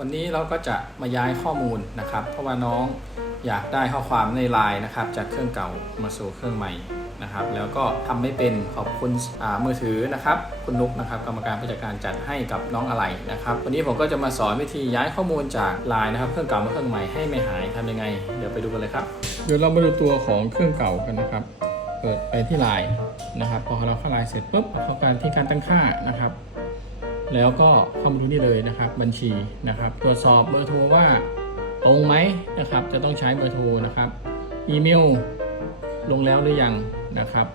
วันนี้เราก็จะมาย้ายข้อมูลนะครับ เพราะว่าน้องอยากได้ข้อความในไลน์นะครับ จากเครื่องเก่ามาสู่เครื่องใหม่นะครับ แล้วก็ทำไม่เป็นขอบคุณมือถือนะครับ คุณนุกนะครับ กรรมการผู้จัดการจัดให้กับน้องอะไรนะครับ วันนี้ผมก็จะมาสอนวิธีย้ายข้อมูลจากไลน์นะครับ เครื่องเก่ามาเครื่องใหม่ให้ไม่หายทำยังไง เดี๋ยวไปดูกันเลยครับ เดี๋ยวเรามาดูตัวของเครื่องเก่ากันนะครับเปิดไปที่ไลน์นะครับ พอเราเข้าไลน์เสร็จปุ๊บเข้าการที่การตั้งค่านะครับ แล้วก็เข้ามาดูนี่เลยนะครับ บัญชีนะครับ ตรวจสอบเบอร์โทรว่าตรงไหมนะครับ จะต้องใช้เบอร์โทรนะครับ อีเมลลงแล้วหรือยังนะครับ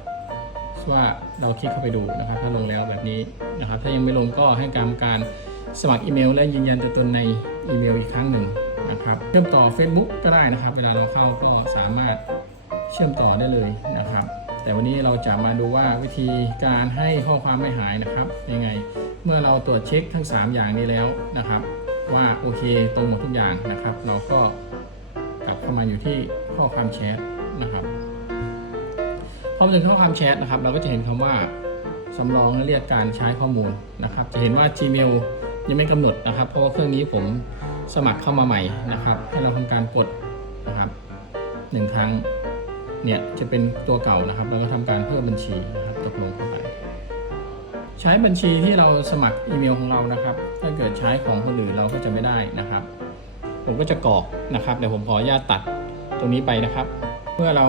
ว่าเราคลิกเข้าไปดูนะครับ ถ้าลงแล้วแบบนี้นะครับ ถ้ายังไม่ลงก็ให้การการสมัครอีเมล และยืนยันตัวตนในอีเมลอีกครั้งหนึ่งนะครับเชื่อมต่อ Facebook ก็ได้นะครับ เวลาเราเข้าก็สามารถเชื่อมต่อได้เลยนะครับ แต่วันนี้เราจะมาดูว่าวิธีการให้ข้อความไม่หายนะครับยังไง เมื่อเราตรวจเช็คทั้ง 3 อย่างนี้แล้วนะครับ ว่าโอเคตรงหมดทุกอย่างนะครับ เราก็กลับเข้ามาอยู่ที่ข้อความแชทนะครับพอมาถึงข้อความแชทนะครับ เราก็จะเห็นคำว่าสำรองและเรียกการใช้ข้อมูลนะครับ จะเห็นว่า Gmail ยังไม่กำหนดนะครับ เพราะว่าเครื่องนี้ผมสมัครเข้ามาใหม่นะครับ ให้เราทำการกดนะครับหนึ่งครั้ง เนี่ยจะเป็นตัวเก่านะครับแล้วก็ทำการเพิ่มบัญชีนะครับตกลงเข้าไปใช้บัญชีที่เราสมัครอีเมลของเรานะครับ ถ้าเกิดใช้ของคนอื่นเราก็จะไม่ได้นะครับ ผมก็จะกรอกนะครับเดี๋ยวผมขออนุญาตตัดตรงนี้ไปนะครับ เมื่อเรา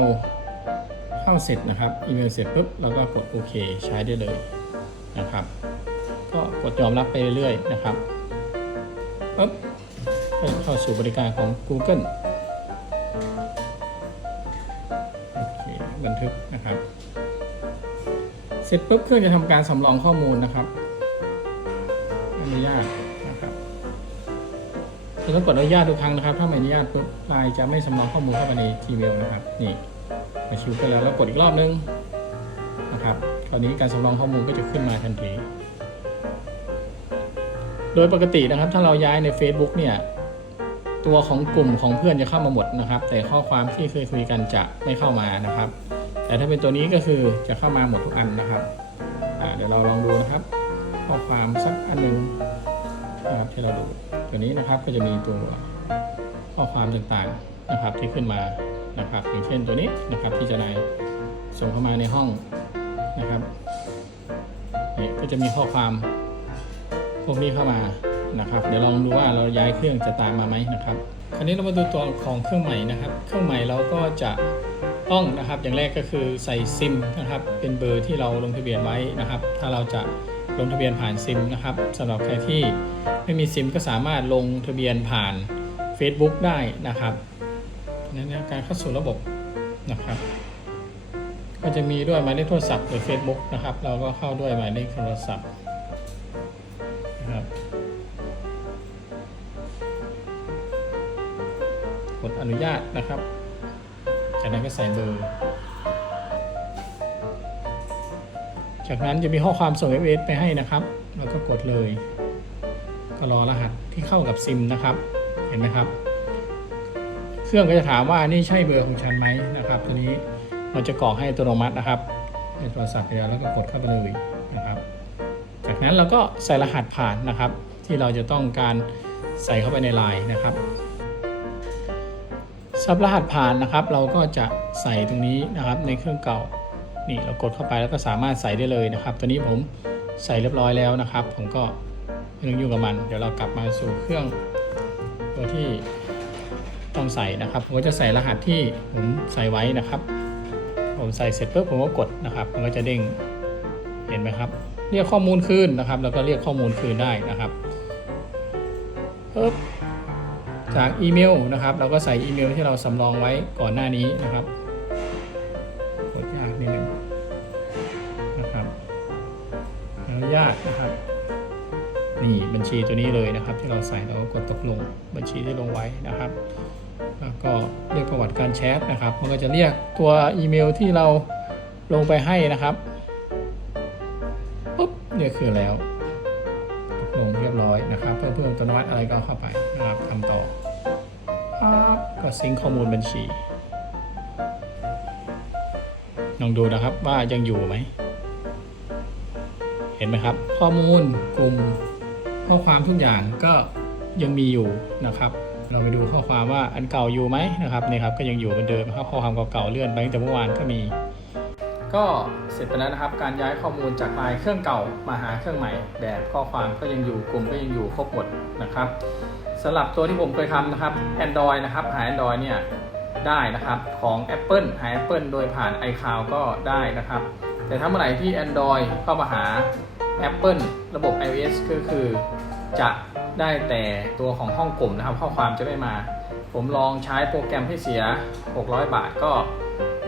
เข้าเสร็จนะครับอีเมลเสร็จปุ๊บเราก็กดโอเคใช้ได้เลยนะครับ ก็กดยอมรับไปเรื่อยๆนะครับปุ๊บเข้าสู่บริการของ Google บันทึกนะครับ เสร็จปุ๊บเครื่องจะทำการสำรองข้อมูลนะครับอนุญาตนะครับจะต้องกดอนุญาตทุกครั้งนะครับ ถ้าไม่อนุญาตปุ๊บไลน์จะไม่สำรองข้อมูลเข้าไปใน Gmail นะครับ นี่มาชิวไปแล้วแล้วกดอีกรอบนึงนะครับคราวนี้การสำรองข้อมูลก็จะขึ้นมาทันที โดยปกตินะครับ ถ้าเราย้ายใน Facebook เนี่ย ตัวของกลุ่มของเพื่อนจะเข้ามาหมดนะครับ แต่ข้อความที่เคยคุยกันจะไม่เข้ามานะครับ แต่ถ้าเป็นตัวนี้ก็คือจะเข้ามาหมดทุกอันนะครับเดี๋ยวเราลองดูนะครับ ข้อความสักอันหนึ่งนะครับที่เราดูตัวนี้นะครับก็จะมีตัวข้อความต่างๆนะครับที่ขึ้นมานะครับอย่างเช่นตัวนี้นะครับที่จะนายส่งเข้ามาในห้องนะครับนี่ก็จะมีข้อความพวกนี้เข้ามา นะครับ เดี๋ยวลองดูว่าเราย้ายเครื่องจะตามมาไหมนะครับ คราวนี้เรามาดูตัวของเครื่องใหม่นะครับ เครื่องใหม่เราก็จะต้องนะครับอย่างแรกก็คือใส่ซิมนะครับ เป็นเบอร์ที่เราลงทะเบียนไว้นะครับ ถ้าเราจะลงทะเบียนผ่านซิมนะครับสำหรับใครที่ไม่มีซิมก็สามารถลงทะเบียนผ่าน Facebook ได้นะครับนั่นการเข้าสู่ระบบนะครับ ก็จะมีด้วยหมายเลขโทรศัพท์หรือ Facebook นะครับ เราก็เข้าด้วยหมายเลขโทรศัพท์ ดอนุญาตนะครับจากนั้นก็ใส่เบอร์ จากนั้นจะมีข้อความส่ง SMS ไปให้นะครับเราก็กดเลย ก็รอรหัสที่เข้ากับซิมนะครับ เห็นไหมครับ เครื่องก็จะถามว่านี่ใช่เบอร์ของฉันไหมนะครับตัวนี้มันจะกรอกให้อัตโนมัตินะครับในโทรศัพท์เดียวแล้วก็กดเข้าไปเลยนะครับ จากนั้นเราก็ใส่รหัสผ่านนะครับ ที่เราจะต้องการใส่เข้าไปในไลน์นะครับ ซับรหัสผ่านนะครับ เราก็จะใส่ตรงนี้นะครับ ในเครื่องเก่า นี่เรากดเข้าไปแล้วก็สามารถใส่ได้เลยนะครับ ตัวนี้ผมใส่เรียบร้อยแล้วนะครับ ผมก็ไม่ต้องยุ่งกับมัน เดี๋ยวเรากลับมาสู่เครื่องตัวที่ต้องใส่นะครับ ผมก็จะใส่รหัสที่ผมใส่ไว้นะครับ ผมใส่เสร็จปุ๊บผมก็กดนะครับ มันก็จะเด้ง เห็นไหมครับ เรียกข้อมูลคืนนะครับ แล้วก็เรียกข้อมูลคืนได้นะครับปึ๊บ จากอีเมลนะครับ เราก็ใส่อีเมลที่เราสำรองไว้ก่อนหน้านี้นะครับกดยากนิดนึงนะครับอนุญาตนะครับ นี่บัญชีตัวนี้เลยนะครับ ที่เราใส่เราก็กดตกลงบัญชีที่ลงไว้นะครับแล้วก็เรียกประวัติการแชทนะครับ มันก็จะเรียกตัวอีเมลที่เราลงไปให้นะครับปุ๊บเนี่ยคือแล้ว เพื่อเพิ่มอัตโนมัติอะไรก็เข้าไปนะครับทำต่อปั๊บก็ซิงข้อมูลบัญชีลองดูนะครับว่ายังอยู่ไหม เห็นไหมครับ ข้อมูลกลุ่มข้อความทุกอย่างก็ยังมีอยู่นะครับ เราไปดูข้อความว่าอันเก่าอยู่ไหมนะครับนี่ครับก็ยังอยู่เหมือนเดิมครับข้อความเก่าๆเลื่อนไปตั้งแต่เมื่อวานก็มี ก็เสร็จไปแล้วนะครับ การย้ายข้อมูลจากไลน์เครื่องเก่ามาหาเครื่องใหม่ แบบข้อความก็ยังอยู่กลุ่มก็ยังอยู่ครบหมดนะครับสำหรับตัวที่ผมเคยทำนะครับ Android นะครับหา Android เนี่ยได้นะครับของ Apple หา Apple โดยผ่าน iCloud ก็ได้นะครับ แต่ถ้าเมื่อไหร่ที่ Android เข้ามาหา Apple ระบบ iOS ก็คือจะได้แต่ตัวของห้องกลุ่มนะครับ ข้อความจะไม่มา ผมลองใช้โปรแกรมที่เสีย 600 บาทก็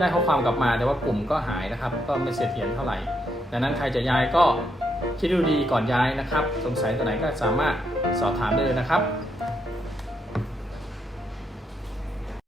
ได้ข้อความกลับมาแต่ว่ากลุ่มก็หายนะครับ ก็ไม่เสถียรเท่าไหร่ ดังนั้นใครจะย้ายก็คิดดูดีก่อนย้ายนะครับ สงสัยตัวไหนก็สามารถสอบถามได้เลยนะครับ